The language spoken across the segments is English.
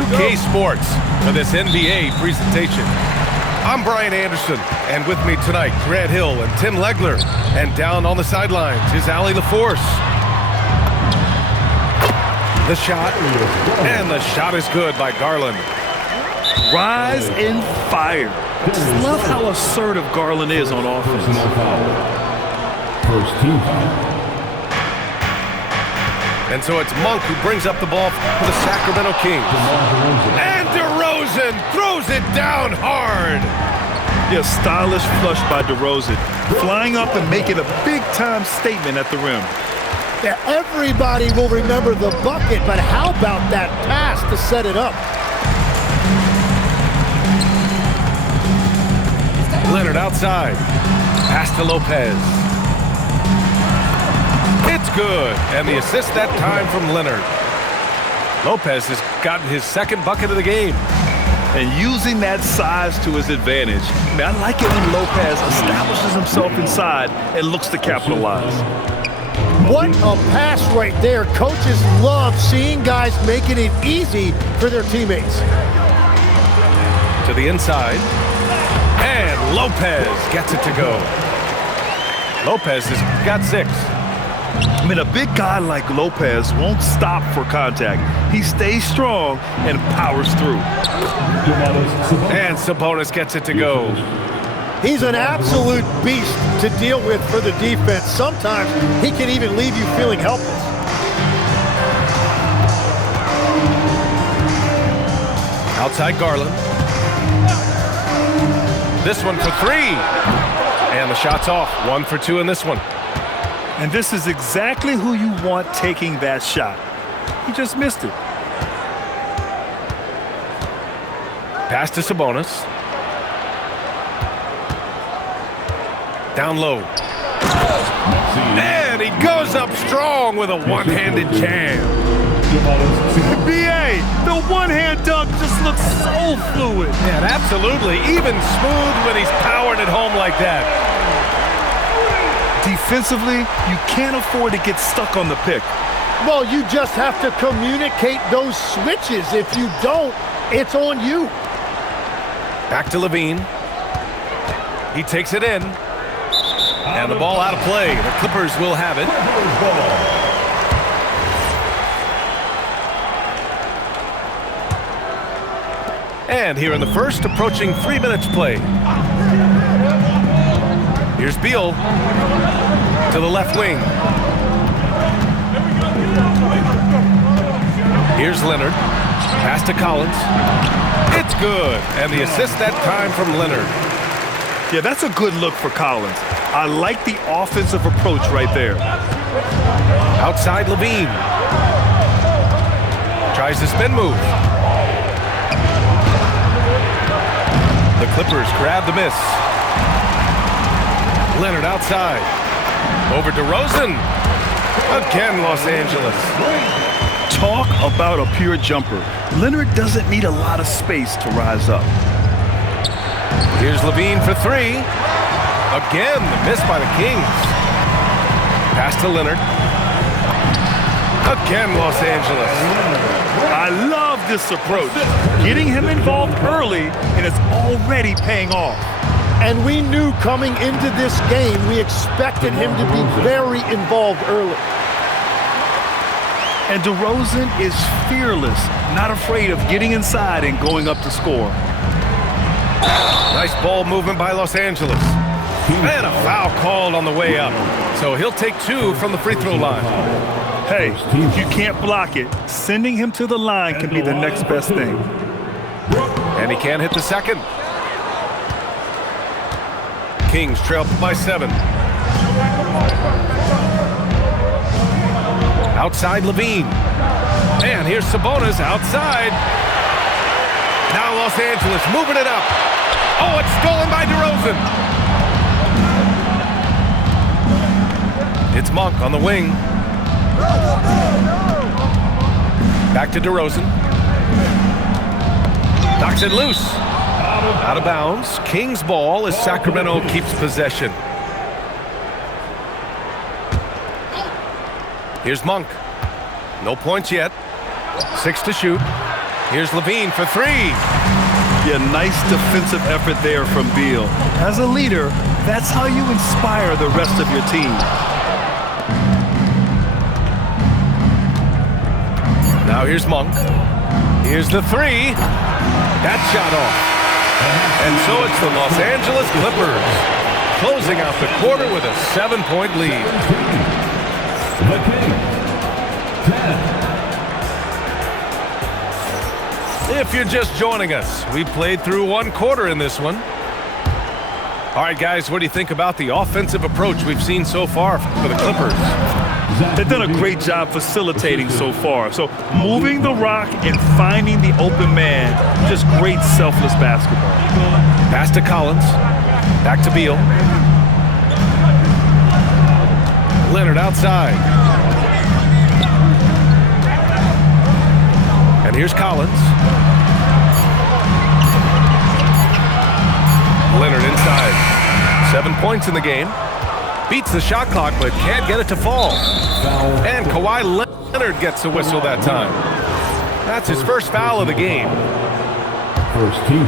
2K Sports for this NBA presentation. I'm Brian Anderson, and with me tonight, Grant Hill and Tim Legler. And down on the sidelines is Allie LaForce. The shot, and the shot is good by Garland. Rise and fire. Just love how assertive Garland is on offense. First team foul. And so it's Monk who brings up the ball for the Sacramento Kings. And DeRozan throws it down hard. Yeah, stylish flush by DeRozan. Flying up and making a big-time statement at the rim. Yeah, everybody will remember the bucket, but how about that pass to set it up? Leonard outside. Pass to Lopez. It's good, and the assist that time from Leonard. Lopez has gotten his second bucket of the game. And using that size to his advantage. I like it when Lopez establishes himself inside and looks to capitalize. What a pass right there. Coaches love seeing guys making it easy for their teammates. To the inside. And Lopez gets it to go. Lopez has got 6. I mean, a big guy like Lopez won't stop for contact. He stays strong and powers through. And Sabonis gets it to go. He's an absolute beast to deal with for the defense. Sometimes he can even leave you feeling helpless. Outside Garland. This one for 3. And the shot's off. 1 for 2 in this one. And this is exactly who you want taking that shot. He just missed it. Pass to Sabonis. Down low. And he goes up strong with a one-handed jam. B.A., the one-hand dunk just looks so fluid. Yeah, absolutely. Even smooth when he's powering it home like that. Defensively, you can't afford to get stuck on the pick. Well, you just have to communicate those switches. If you don't, it's on you. Back to Levine. He takes it in. And the ball out of play. The Clippers will have it. And here in the first, approaching 3 minutes play. Here's Beal to the left wing. Here's Leonard. Pass to Collins. It's good. And the assist that time from Leonard. Yeah, that's a good look for Collins. I like the offensive approach right there. Outside Levine. Tries the spin move. The Clippers grab the miss. Leonard outside. Over to DeRozan. Again, Los Angeles. Talk about a pure jumper. Leonard doesn't need a lot of space to rise up. Here's Levine for 3. Again, the miss by the Kings. Pass to Leonard. Again, Los Angeles. I love this approach. Getting him involved early, and it's already paying off. And we knew coming into this game, we expected him to be very involved early. And DeRozan is fearless, not afraid of getting inside and going up to score. Nice ball movement by Los Angeles. And a foul called on the way up. So he'll take 2 from the free throw line. Hey, if you can't block it, sending him to the line can be the next best thing. And he can't hit the second. Kings trail by 7. Outside Levine. And here's Sabonis outside. Now Los Angeles moving it up. Oh, it's stolen by DeRozan. It's Monk on the wing. Back to DeRozan. Knocks it loose. Out of bounds. Kings ball as Sacramento keeps possession. Here's Monk. No points yet. 6 to shoot. Here's Levine for three. Yeah, nice defensive effort there from Beal. As a leader, that's how you inspire the rest of your team. Now here's Monk. Here's the three. That shot off. And so it's the Los Angeles Clippers closing out the quarter with a 7-point lead. If you're just joining us, we played through one quarter in this one. All right, guys, what do you think about the offensive approach we've seen so far for the Clippers? They've done a great job facilitating so far. So moving the rock and finding the open man, just great selfless basketball. Pass to Collins. Back to Beal. Leonard outside. And here's Collins. Leonard inside. 7 points in the game. Beats the shot clock, but can't get it to fall. And Kawhi Leonard gets a whistle that time. That's his first foul of the game. First team.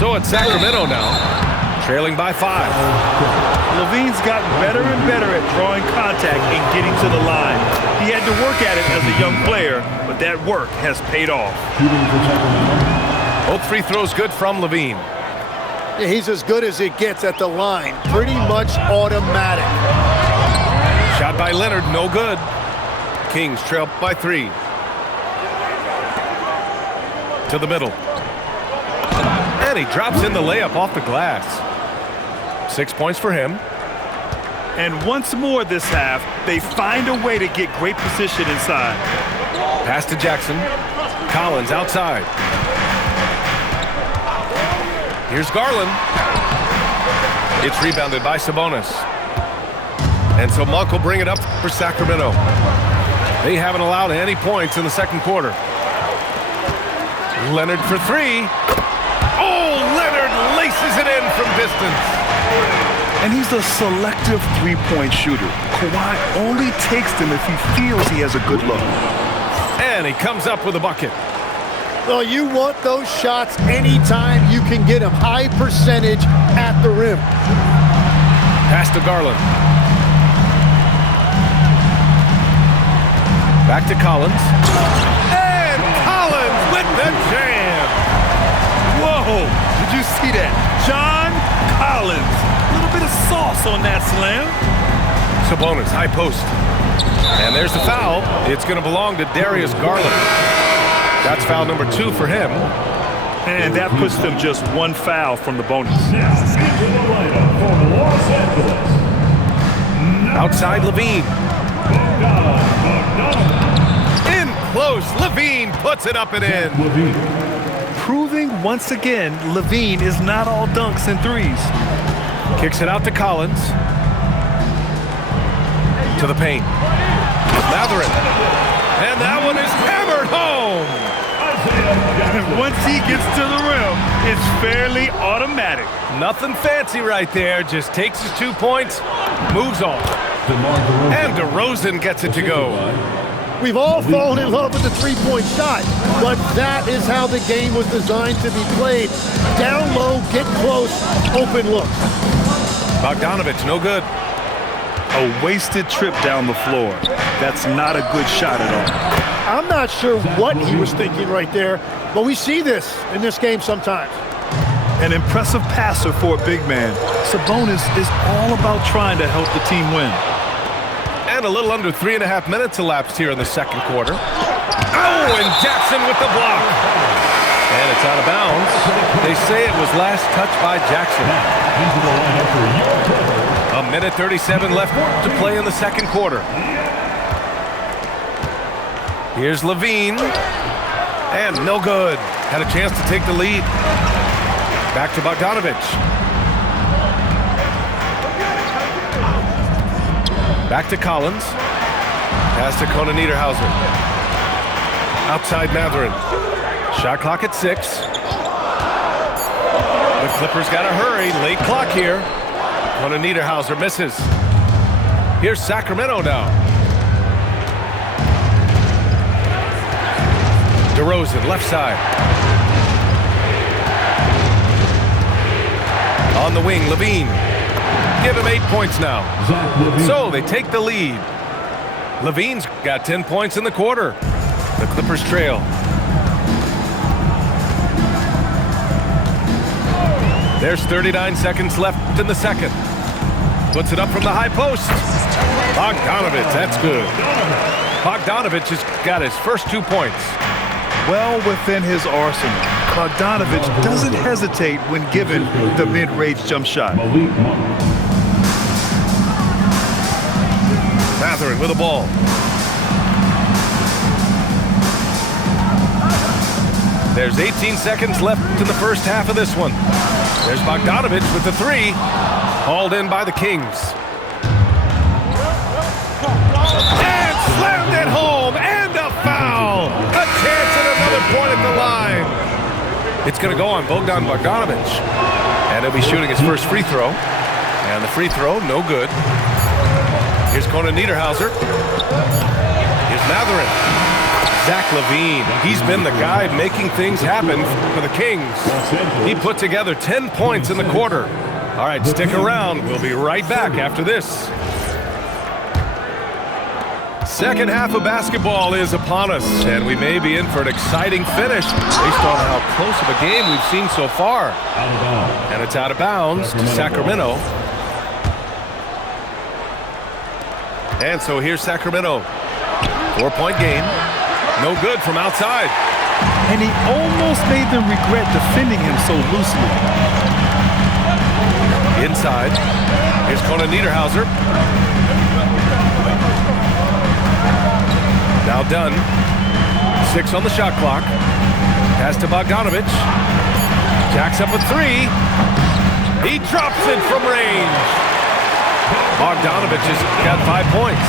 So it's Sacramento now, trailing by 5. Levine's gotten better and better at drawing contact and getting to the line. He had to work at it as a young player, but that work has paid off. Both free throws good from Levine. Yeah, he's as good as it gets at the line. Pretty much automatic. Shot by Leonard, no good. Kings trail by 3. To the middle. And he drops in the layup off the glass. 6 points for him. And once more this half, they find a way to get great position inside. Pass to Jackson. Collins outside. Here's Garland. It's rebounded by Sabonis. And so Monk will bring it up for Sacramento. They haven't allowed any points in the second quarter. Leonard for 3. Oh, Leonard laces it in from distance. And he's a selective three-point shooter. Kawhi only takes them if he feels he has a good look. And he comes up with a bucket. Well, you want those shots anytime you can get them. High percentage at the rim. Pass to Garland. Back to Collins. And Collins with the jam. Whoa, did you see that? John Collins. A little bit of sauce on that slam. Sabonis, high post. And there's the foul. It's going to belong to Darius Garland. That's foul number 2 for him. And that puts them just one foul from the bonus. Outside Levine. In close, Levine puts it up and in. Proving once again, Levine is not all dunks and threes. Kicks it out to Collins. To the paint. Matherin. And that one is hammered home. Once he gets to the rim, it's fairly automatic. Nothing fancy right there. Just takes his 2 points, moves on. And DeRozan gets it to go. We've all fallen in love with the three-point shot, but that is how the game was designed to be played. Down low, get close, open looks. Bogdanovich, no good. A wasted trip down the floor. That's not a good shot at all. I'm not sure what he was thinking right there, but we see this in this game sometimes. An impressive passer for a big man. Sabonis is all about trying to help the team win. And a little under 3.5 minutes elapsed here in the second quarter. Oh, and Jackson with the block. And it's out of bounds. They say it was last touched by Jackson. A minute 37 left to play in the second quarter. Here's Levine. And no good. Had a chance to take the lead. Back to Bogdanovich. Back to Collins. Pass to Conan Niederhauser. Outside Matherin. Shot clock at 6. The Clippers got to hurry. Late clock here. Conan Niederhauser misses. Here's Sacramento now. DeRozan, left side. On the wing, Levine. Give him 8 points now. So they take the lead. Levine's got 10 points in the quarter. The Clippers trail. There's 39 seconds left in the second. Puts it up from the high post. Bogdanovich, that's good. Bogdanovich has got his first 2 points. Well within his arsenal. Bogdanovich doesn't hesitate when given the mid-range jump shot. Mathurin with the ball. There's 18 seconds left in the first half of this one. There's Bogdanovich with the 3. Hauled in by the Kings. And slammed it home. And a foul. A chance at another point at the line. It's going to go on Bogdanovich. And he'll be shooting his first free throw. And the free throw, no good. Here's Conan Niederhauser. Here's Mathurin. Zach LaVine. He's been the guy making things happen for the Kings. He put together 10 points in the quarter. All right, stick around. We'll be right back after this. Second half of basketball is upon us, and we may be in for an exciting finish based on how close of a game we've seen so far. And it's out of bounds to Sacramento. And so here's Sacramento. 4-point game. No good from outside. And he almost made them regret defending him so loosely. Inside. Here's Conan Niederhauser. Now done. 6 on the shot clock. Pass to Bogdanovich. Jacks up a 3. He drops it from range. Bogdanovich has got 5 points.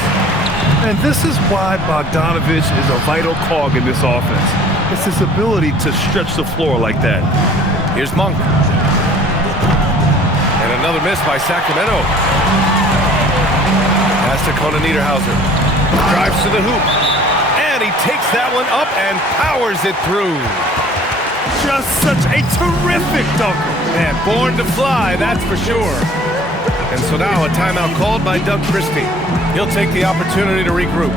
And this is why Bogdanovich is a vital cog in this offense. It's his ability to stretch the floor like that. Here's Monk. And another miss by Sacramento. Pass to Conan Niederhauser. Drives to the hoop. And he takes that one up and powers it through. Just such a terrific dunker. Man, born to fly, that's for sure. And so now a timeout called by Doug Christie. He'll take the opportunity to regroup.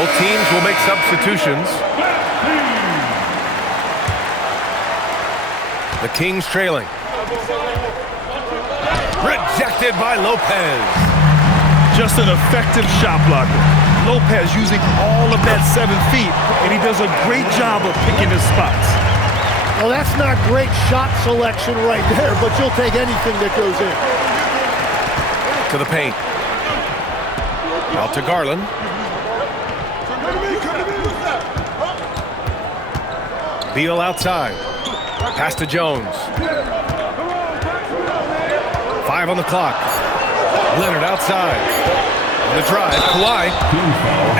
Both teams will make substitutions. The Kings trailing. Rejected by Lopez. Just an effective shot blocker. Lopez using all of that 7 feet, and he does a great job of picking his spots. Well, that's not great shot selection right there, but you'll take anything that goes in. To the paint. Out to Garland. Beal outside. Pass to Jones. 5 on the clock. Leonard outside. On the drive, Kawhi.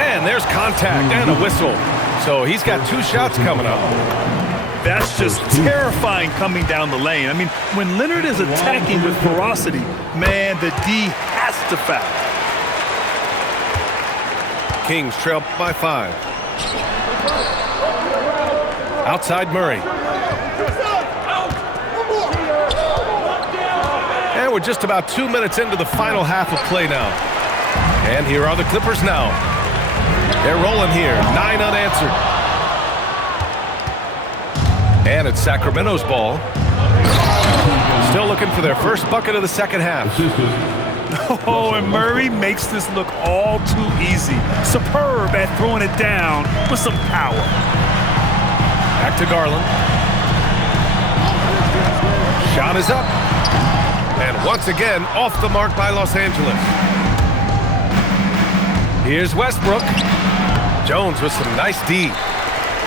And there's contact and a whistle. So he's got 2 shots coming up. That's just terrifying coming down the lane. I mean, when Leonard is attacking with ferocity, man, the D has to foul. Kings trail by 5. Outside Murray. And we're just about 2 minutes into the final half of play now. And here are the Clippers now. They're rolling here, 9 unanswered. And it's Sacramento's ball. Still looking for their first bucket of the second half. Oh, and Murray makes this look all too easy. Superb at throwing it down with some power. Back to Garland. Shot is up. And once again, off the mark by Los Angeles. Here's Westbrook. Jones with some nice D.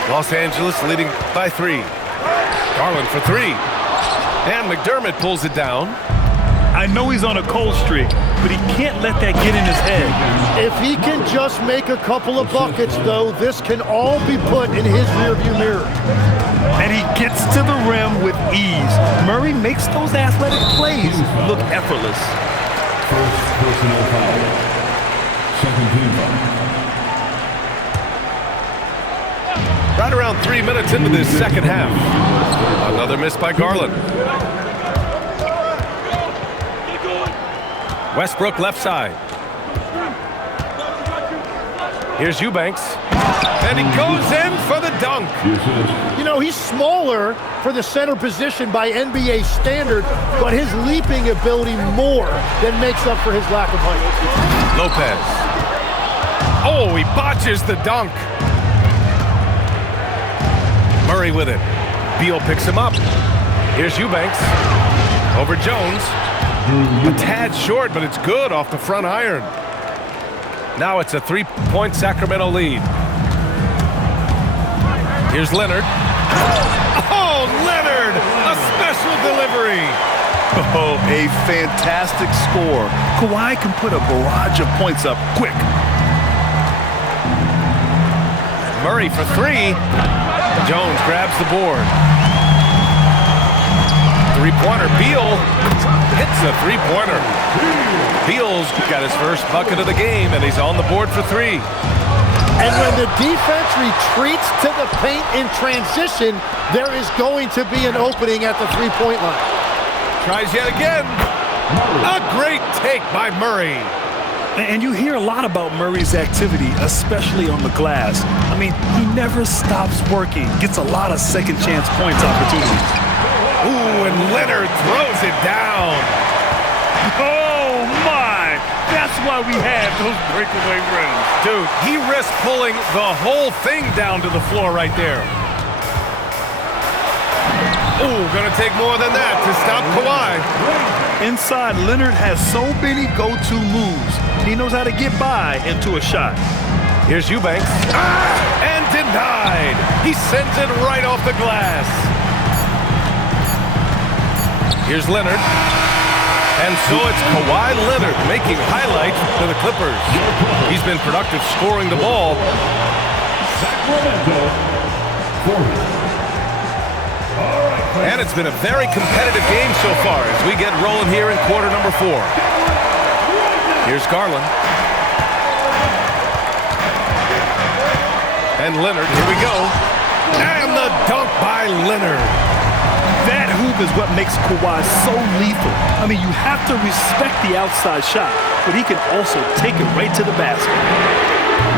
Los Angeles leading by 3. Garland for 3. And McDermott pulls it down. I know he's on a cold streak, but he can't let that get in his head. If he can just make a couple of buckets, though, this can all be put in his rearview mirror. And he gets to the rim with ease. Murray makes those athletic plays look effortless. First personal foul. Second team foul. Right around 3 minutes into this second half. Another miss by Garland. Westbrook left side. Here's Eubanks. And he goes in for the dunk. You know, he's smaller for the center position by NBA standard, but his leaping ability more than makes up for his lack of height. Lopez. Oh, he botches the dunk. Murray with it. Beal picks him up. Here's Eubanks. Over Jones. A tad short, but it's good off the front iron. Now it's a 3-point Sacramento lead. Here's Leonard. Oh, Leonard! A special delivery. Oh, a fantastic score. Kawhi can put a barrage of points up quick. Murray for 3. Jones grabs the board. Three-pointer. Beal hits a three-pointer. Beal's got his first bucket of the game, and he's on the board for 3. And when the defense retreats to the paint in transition, there is going to be an opening at the three-point line. Tries yet again. A great take by Murray. And you hear a lot about Murray's activity, especially on the glass. I mean, he never stops working, gets a lot of second chance points opportunities. Ooh, and Leonard throws it down. Oh, my! That's why we have those breakaway rims. Dude, he risked pulling the whole thing down to the floor right there. Ooh, gonna take more than that to stop Kawhi. Inside, Leonard has so many go-to moves. He knows how to get by into a shot. Here's Eubanks. And denied. He sends it right off the glass. Here's Leonard. And so it's Kawhi Leonard making highlights for the Clippers. He's been productive scoring the ball. Sacramento. And it's been a very competitive game so far as we get rolling here in quarter number 4. Here's Garland. And Leonard, here we go. And the dunk by Leonard. That hoop is what makes Kawhi so lethal. I mean, you have to respect the outside shot, but he can also take it right to the basket.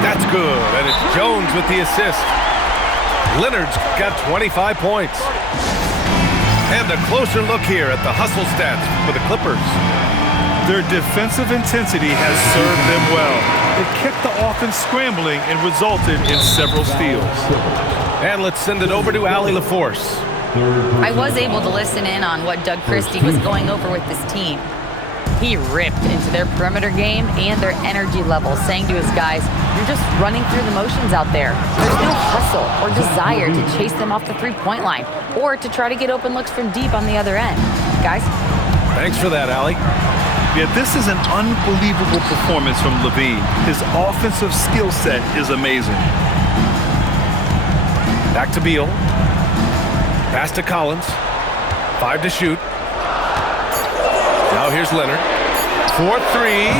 That's good, and it's Jones with the assist. Leonard's got 25 points. And a closer look here at the hustle stats for the Clippers. Their defensive intensity has served them well. It kept the offense scrambling and resulted in several steals. And let's send it over to Allie LaForce. I was able to listen in on what Doug Christie was going over with this team. He ripped into their perimeter game and their energy level, saying to his guys, you're just running through the motions out there. There's no hustle or desire to chase them off the three-point line or to try to get open looks from deep on the other end. Guys? Thanks for that, Allie. Yeah, this is an unbelievable performance from Levine. His offensive skill set is amazing. Back to Beal. Pass to Collins. 5 to shoot. Now here's Leonard. 4-3.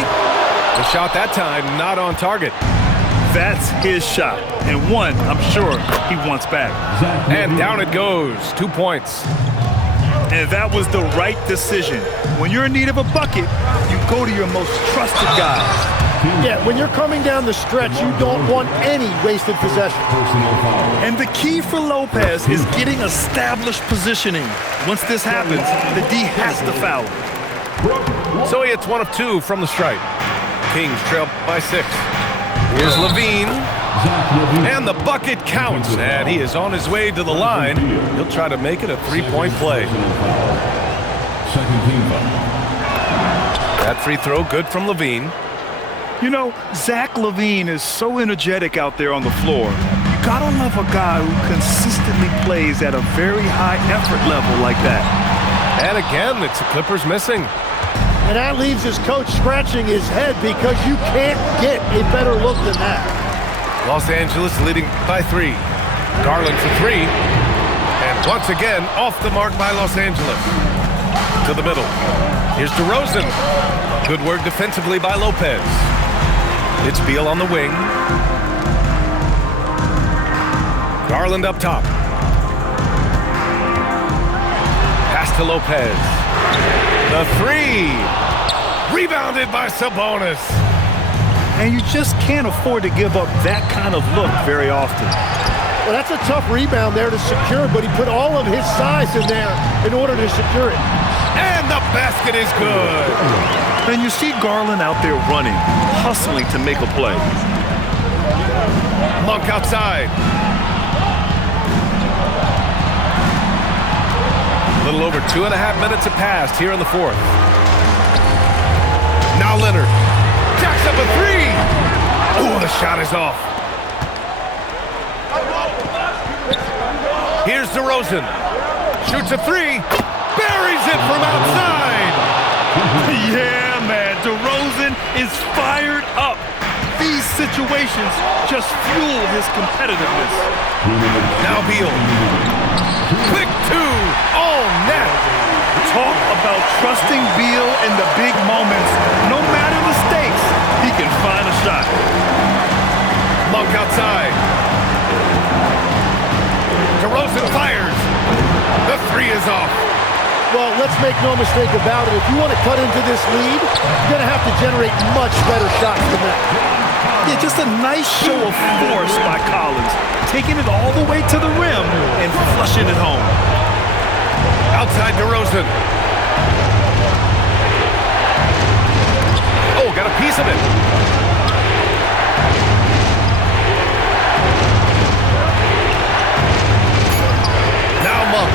The shot that time not on target. That's his shot, and one I'm sure he wants back. And down it goes. 2 points. And that was the right decision. When you're in need of a bucket, you go to your most trusted guys. Yeah, when you're coming down the stretch, you don't want any wasted possession. And the key for Lopez is getting established positioning. Once this happens, the D has to foul him. So he hits 1 of 2 from the stripe. Kings trail by 6. Here's Levine. And the bucket counts. And he is on his way to the line. He'll try to make it a 3-point play. Second team foul. That free throw good from Levine. You know, Zach LaVine is so energetic out there on the floor. You Gotta love a guy who consistently plays at a very high effort level like that. And again, it's the Clippers missing. And that leaves his coach scratching his head because you can't get a better look than that. Los Angeles leading by 3. Garland for 3. And once again, off the mark by Los Angeles. To the middle. Here's DeRozan. Good work defensively by Lopez. It's Beal on the wing. Garland up top. Pass to Lopez. The 3. Rebounded by Sabonis. And you just can't afford to give up that kind of look very often. Well, that's a tough rebound there to secure, but he put all of his size in there in order to secure it. And the basket is good. And you see Garland out there running, hustling to make a play. Monk outside. A little over 2.5 minutes have passed here in the 4th. Now Leonard. Jacks up a 3. Oh, the shot is off. Here's DeRozan. Shoots a 3. Buries it from outside. Yeah, man. DeRozan is fired up. These situations just fuel his competitiveness. Now Beal. Quick 2. Oh, net. Talk about trusting Beal in the big moments. No matter the stakes, he can find a shot. Monk outside. DeRozan fires. The 3 is off. Well, let's make no mistake about it. If you want to cut into this lead, you're going to have to generate much better shots than that. Yeah, just a nice show of force by Collins, taking it all the way to the rim and flushing it home. Outside DeRozan. Oh, got a piece of it. Now Monk.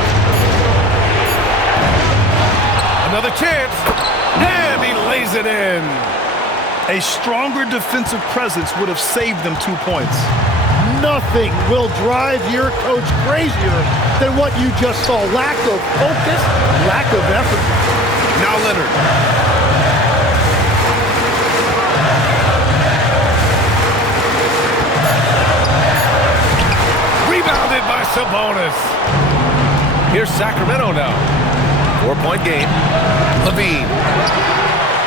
Another chance. And he lays it in. A stronger defensive presence would have saved them 2 points. Nothing will drive your coach crazier than what you just saw. Lack of focus, lack of effort. Now Leonard. Rebounded by Sabonis. Here's Sacramento now. 4-point game. Levine.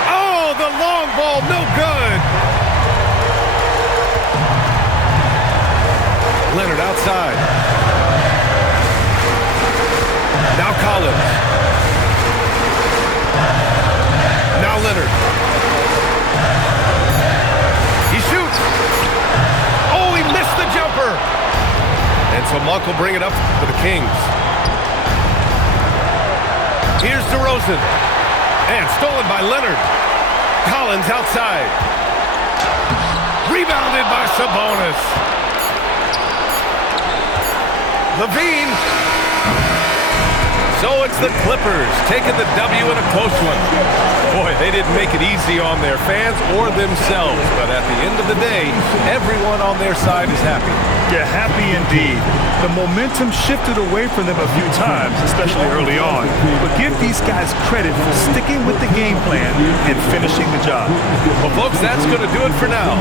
Oh, the long ball, no good. Leonard outside. Now Collins. Now Leonard. He shoots. Oh, he missed the jumper. And so Monk will bring it up for the Kings. Here's DeRozan. And stolen by Leonard. Collins outside. Rebounded by Sabonis. Levine. So it's the Clippers taking the W in a close one. Boy, they didn't make it easy on their fans or themselves, but at the end of the day, everyone on their side is happy. Yeah, happy indeed. The momentum shifted away from them a few times, especially early on. But give these guys credit for sticking with the game plan and finishing the job. Well, folks, that's going to do it for now.